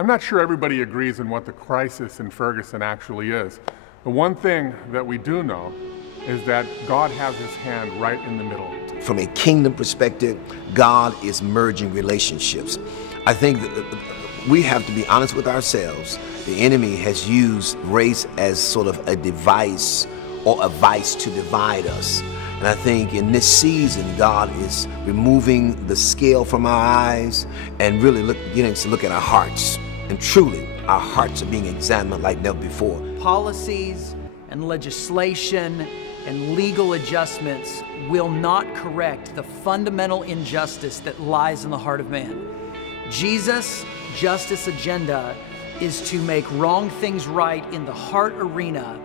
I'm not sure everybody agrees on what the crisis in Ferguson actually is. The one thing that we do know is that God has his hand right in the middle. From a kingdom perspective, God is merging relationships. I think that we have to be honest with ourselves. The enemy has used race as sort of a device or a vice to divide us. And I think in this season, God is removing the scale from our eyes and really beginning to look at our hearts. And truly, our hearts are being examined like never before. Policies and legislation and legal adjustments will not correct the fundamental injustice that lies in the heart of man. Jesus' justice agenda is to make wrong things right in the heart arena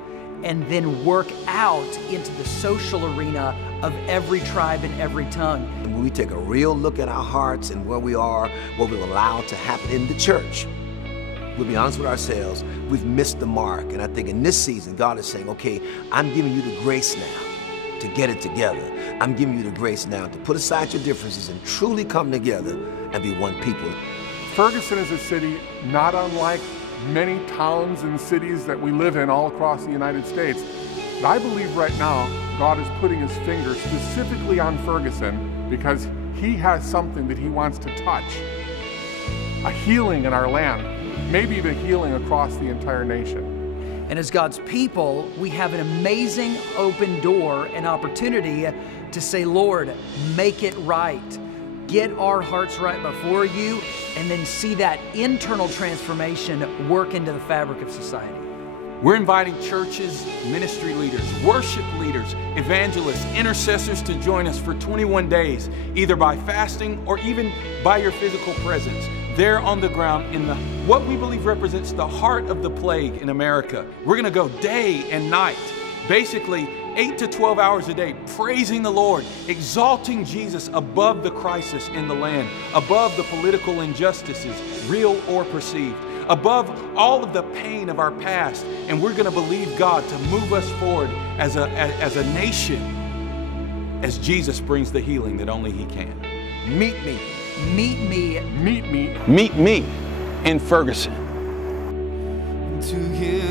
and then work out into the social arena of every tribe and every tongue. And when we take a real look at our hearts and where we are, what we've allowed to happen in the church, we'll be honest with ourselves, we've missed the mark. And I think in this season, God is saying, okay, I'm giving you the grace now to get it together. I'm giving you the grace now to put aside your differences and truly come together and be one people. Ferguson is a city not unlike many towns and cities that we live in all across the United States. But I believe right now God is putting his finger specifically on Ferguson because he has something that he wants to touch. A healing in our land, maybe even healing across the entire nation. And as God's people, we have an amazing open door and opportunity to say, Lord, make it right. Get our hearts right before you, and then see that internal transformation work into the fabric of society. We're inviting churches, ministry leaders, worship leaders, evangelists, intercessors to join us for 21 days, either by fasting or even by your physical presence. There on the ground in what we believe represents the heart of the plague in America. We're going to go day and night, basically 8 to 12 hours a day, praising the Lord, exalting Jesus above the crisis in the land, above the political injustices, real or perceived, above all of the pain of our past. And we're going to believe God to move us forward as a nation as Jesus brings the healing that only he can. Meet me. Meet me. Meet me. Meet me in Ferguson. To hear